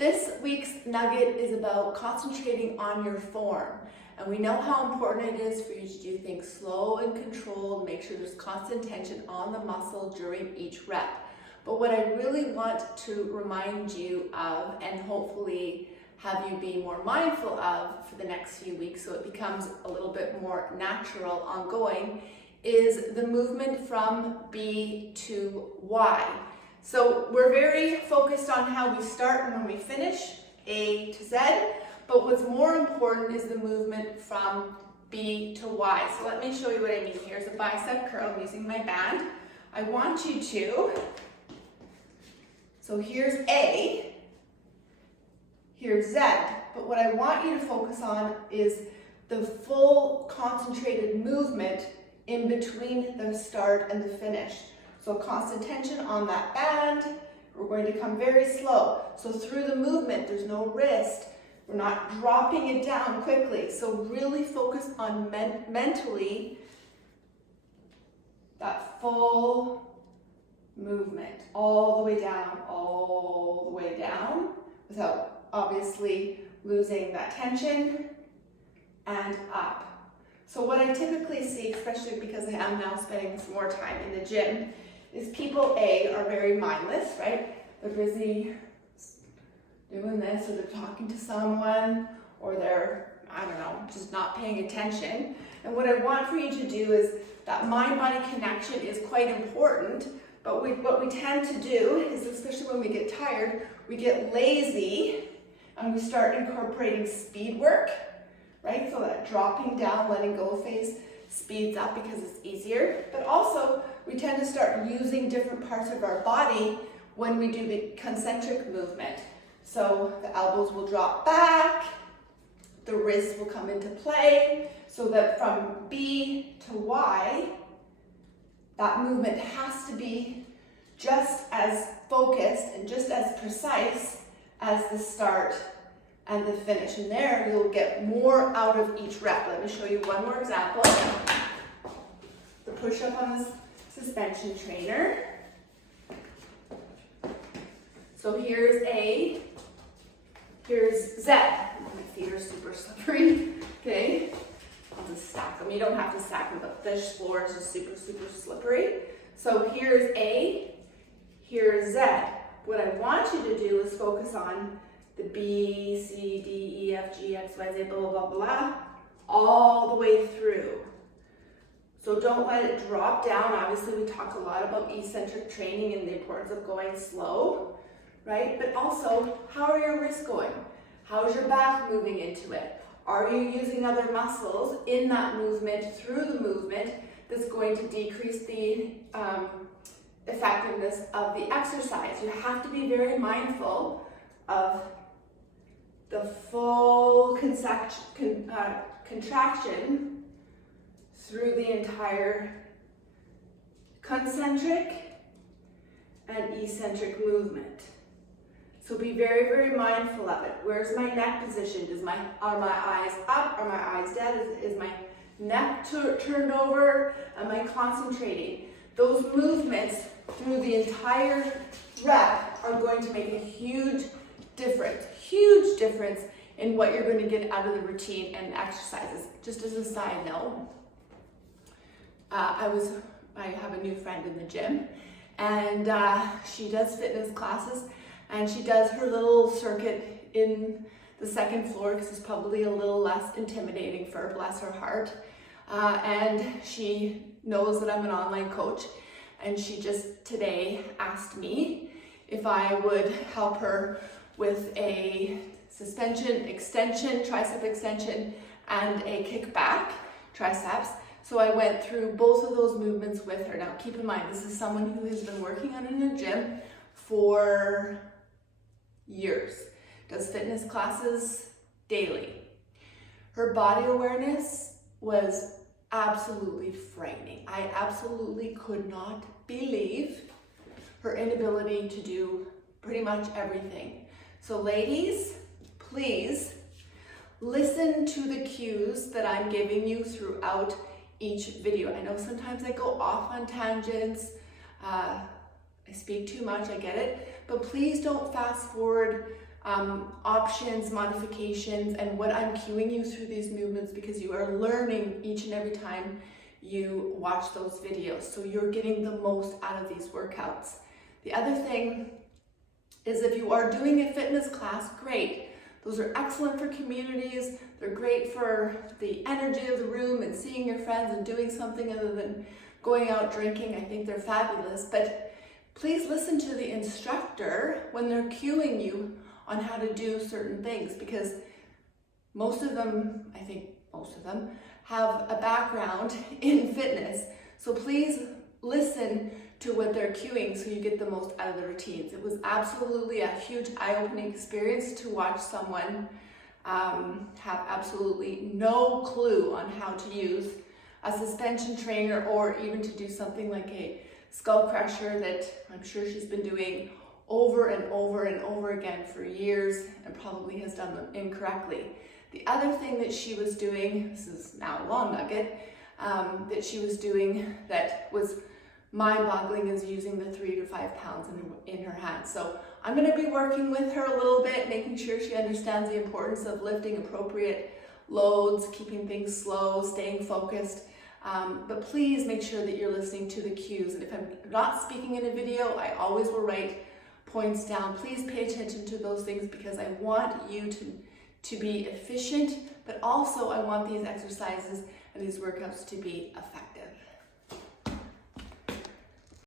This week's nugget is about concentrating on your form. And we know how important it is for you to do things slow and controlled, make sure there's constant tension on the muscle during each rep. But what I really want to remind you of, and hopefully have you be more mindful of for the next few weeks so it becomes a little bit more natural, ongoing, is the movement from B to Y. So we're very focused on how we start and when we finish, A to Z, but what's more important is the movement from B to Y. So let me show you what I mean. Here's a bicep curl using my band. I want you to, so here's A, here's Z, but what I want you to focus on is the full concentrated movement in between the start and the finish. So constant tension on that band. We're going to come very slow. So through the movement, there's no wrist. We're not dropping it down quickly. So really focus on mentally that full movement all the way down, without obviously losing that tension, and up. So what I typically see, especially because I am now spending some more time in the gym, is people are very mindless, right? They're busy doing this, or they're talking to someone, or they're, I don't know, just not paying attention. And what I want for you to do is that mind-body connection is quite important, but what we tend to do is, especially when we get tired, we get lazy and we start incorporating speed work, right? So that dropping down, letting go phase speeds up because it's easier, but also we tend to start using different parts of our body when we do the concentric movement. So the elbows will drop back, the wrists will come into play, so that from B to Y, that movement has to be just as focused and just as precise as the start and the finish. And there you'll get more out of each rep. Let me show you one more example. The push-up on this suspension trainer. So here's A, here's Z. My feet are super slippery, okay? I'll just stack them. You don't have to stack them, but this floor is just super, super slippery. So here's A, here's Z. What I want you to do is focus on the B, C, D, E, F, G, X, Y, Z, blah, blah, blah, blah, all the way through. So don't let it drop down. Obviously, we talk a lot about eccentric training and the importance of going slow, right? But also, how are your wrists going? How's your back moving into it? Are you using other muscles in that movement, through the movement, that's going to decrease the effectiveness of the exercise? You have to be very mindful of the full contraction through the entire concentric and eccentric movement. So be very, very mindful of it. Where's my neck positioned? Are my eyes up? Are my eyes dead? Is my neck turned over? Am I concentrating? Those movements through the entire rep are going to make a huge difference in what you're going to get out of the routine and exercises. Just as a side note, I have a new friend in the gym, and she does fitness classes, and she does her little circuit in the second floor because it's probably a little less intimidating for her, bless her heart. And she knows that I'm an online coach, and she just today asked me if I would help her with a suspension extension, tricep extension, and a kickback triceps. So I went through both of those movements with her. Now keep in mind, this is someone who has been working out in a gym for years, does fitness classes daily. Her body awareness was absolutely frightening. I absolutely could not believe her inability to do pretty much everything. So ladies, please listen to the cues that I'm giving you throughout each video. I know sometimes I go off on tangents, I speak too much, I get it, but please don't fast forward options, modifications, and what I'm cueing you through these movements, because you are learning each and every time you watch those videos. So you're getting the most out of these workouts. The other thing is, if you are doing a fitness class, great. Those are excellent for communities. They're great for the energy of the room and seeing your friends and doing something other than going out drinking. I think they're fabulous. But please listen to the instructor when they're cueing you on how to do certain things, because most of them, I think most of them, have a background in fitness. So please listen to what they're cueing so you get the most out of the routines. It was absolutely a huge eye-opening experience to watch someone have absolutely no clue on how to use a suspension trainer, or even to do something like a skull crusher that I'm sure she's been doing over and over and over again for years and probably has done them incorrectly. The other thing that she was doing, this is now a long nugget, that she was doing that was mind-boggling, is using the 3 to 5 pounds in her hands. So I'm going to be working with her a little bit, making sure she understands the importance of lifting appropriate loads, keeping things slow, staying focused. But please make sure that you're listening to the cues. And if I'm not speaking in a video, I always will write points down. Please pay attention to those things, because I want you to be efficient, but also I want these exercises and these workouts to be effective.